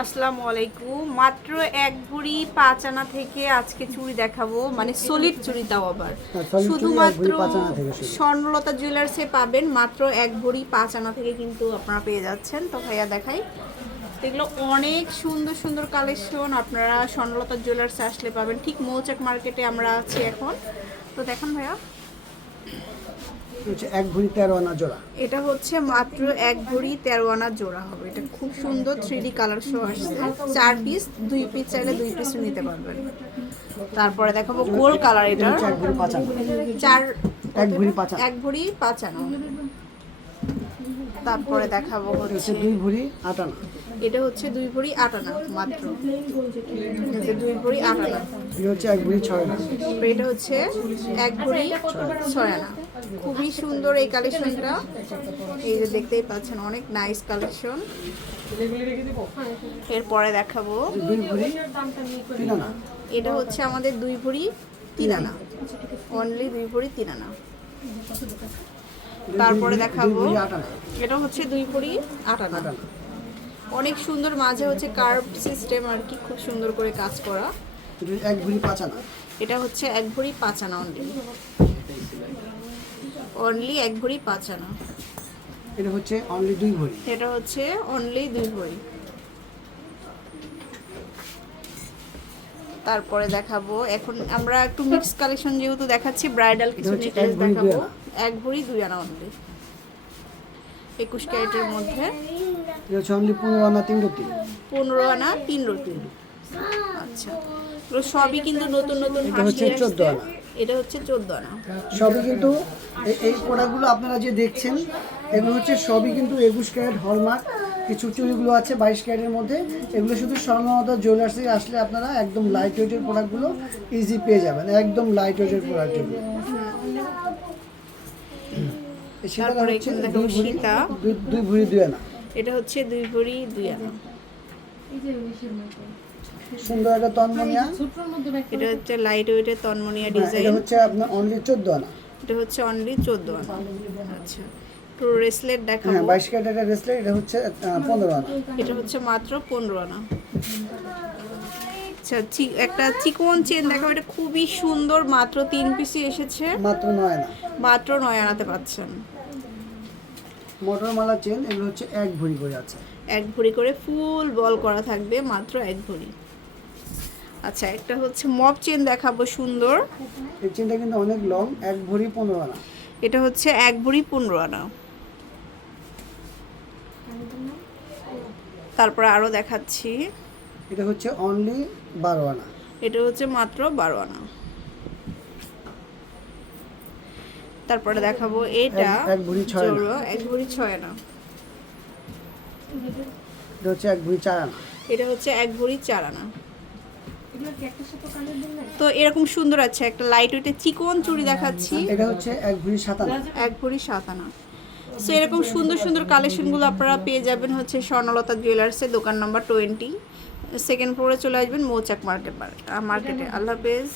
আসসালামু আলাইকুম। মাত্র এক ভরি পাঁচ আনা থেকে আজকে চুড়ি দেখাবো। মানে সলিড চুড়ি তাও আবার। হ্যাঁ, শুধুমাত্র স্বর্ণলতা জুয়েলার্সে পাবেন মাত্র এক ভরি পাঁচ আনা থেকে কিন্তু আপনারা পেয়ে যাচ্ছেন। তো ভাইয়া দেখাই। এগুলো অনেক সুন্দর সুন্দর কালেকশন আপনারা স্বর্ণলতা জুয়েলার্সে আসলে পাবেন। ঠিক মৌচাক মার্কেটে আমরা আছি এখন। তো দেখেন ভাইয়া। হচ্ছে এক ভরি তেরো আনা জোড়া। এটা হচ্ছে মাত্র এক ভরি তেরো আনা জোড়া হবে। এটা খুব সুন্দর থ্রি ডি কালার শো আসছে। চার পিস দুই পিস চাইলে দুই পিস নিতে পারবেন। তারপরে দেখাবো গোল কালার এটা ভরি চার এক ভরি পাঁচ এক ভরি পাঁচ আনা। তারপরে দেখাবো হচ্ছে দুই ভরি আট আনা এটা হচ্ছে দুই ভরি আট আনা মাত্র দুই ভরি আট আনা এটা হচ্ছে এক ভরি ছয় আনা এটা হচ্ছে এক ভরি ছয় আনা খুবই সুন্দর এই কালেকশনটা। এই যে দেখতেই পাচ্ছেন অনেক নাইস কালেকশন। এরপরে দেখাবো। দুই ভরি তিন আনা এটা হচ্ছে আমাদের দুই ভরি তিন আনা অনলি দুই ভরি তিন আনা তারপরে দেখাবো। এটা হচ্ছে দুই ভরি আট আনা আট অনেক সুন্দর মাঝে হচ্ছে কার্ভ সিস্টেম আর কি খুব সুন্দর করে কাজ করা। এক ভরি পাঁচ আনা। এটা হচ্ছে এক ভরি পাঁচ আনা অনলি অনলি এক ভরি পাঁচ আনা। এটা হচ্ছে অনলি দুই ভরি। এটা হচ্ছে অনলি দুই ভরি। তারপরে দেখাবো। এখন আমরা একটু মিক্স কালেকশন যেহেতু দেখাচ্ছি ব্রাইডাল কিছু নেকলেস দেখাবো। এক ভরি দুই আনা অনলি একুশ ক্যারেটের মধ্যে। পনেরো আনা তিন রতি পনেরো আনা তিন রতি আচ্ছা। সবই কিন্তু নতুন নতুন হচ্ছে 14 আনা। এটা হচ্ছে চোদ্দ আনা। সবই কিন্তু এই- এই প্রোডাক্টগুলো আপনারা যে দেখছেন এগুলো হচ্ছে সবই কিন্তু একুশ ক্যারেট হলমার্ক। কিছু চুড়িগুলো আছে বাইশ ক্যারেটের মধ্যে। এগুলো শুধু স্বর্ণমতা জুয়েলার্সে আসলে আপনারা একদম লাইট ওয়েটের প্রোডাক্টগুলো ইজি পেয়ে যাবেন একদম লাইট ওয়েটের প্রোডাক্টগুলো সেটা হচ্ছে দুই ভরি দুই- আনা। এটা হচ্ছে দুই ভরি দুই আনা। সুন্দর একটা তন্মনিয়া। এটা হচ্ছে লাইট ওয়েটের তন্মনিয়া হ্যাঁ, এটা ডিজাইন হচ্ছে আপনার অনলি চোদ্দ আনা। এটা হচ্ছে অনলি চোদ্দ আনা। আচ্ছা। রেসলেট হ্যাঁ দেখাবো বাইশ ক্যারেটের রেসলেট এটা হচ্ছে আহ, পনেরো আনা। এটা হচ্ছে মাত্র পনেরো আনা। আচ্ছা চি- একটা চিকন চেন দেখাবো এটা খুবই সুন্দর মাত্র তিন পিসি এসেছে। মাত্র নয় আনা। মাত্র নয় আনাতে পাচ্ছেন। মোটরমালা চেন এগুলো হচ্ছে এক ভরি করে আছে। এক ভরি করে ফুল বল করা থাকবে মাত্র এক ভরি। আচ্ছা একটা হচ্ছে মপ চেন দেখাবো সুন্দর। এই চেনটা কিন্তু অনেক লং এক ভরি পনেরো আনা। এটা হচ্ছে এক ভরি পনেরো আনা। তারপরে আরও দেখাচ্ছি। এটা হচ্ছে অনলি বারো আনা এটা হচ্ছে মাত্র বারো আনা তারপরে দেখাবো এটা এক- এক ভরি ছয় আনা। এক ভরি ছয় আনা। এটা হচ্ছে এক ভরি চার আনা। এটা হচ্ছে এক ভরি চার আনা। তো এরকম সুন্দর আছে একটা লাইট ওয়েটের চিকন চুড়ি দেখাচ্ছি। এটা হচ্ছে এক ভরি সাত আনা। এক ভরি সাত আনা। সো এরকম সুন্দর সুন্দর কালেকশনগুলো আপনারা পেয়ে যাবেন হচ্ছে স্বর্ণলতা জুয়েলার্সের দোকান নম্বর টোয়েন্টি সেকেন্ড ফ্লোরে চলে আসবেন মৌচাক মার্কেট মার্কেটে আল্লাহ হাফেজ।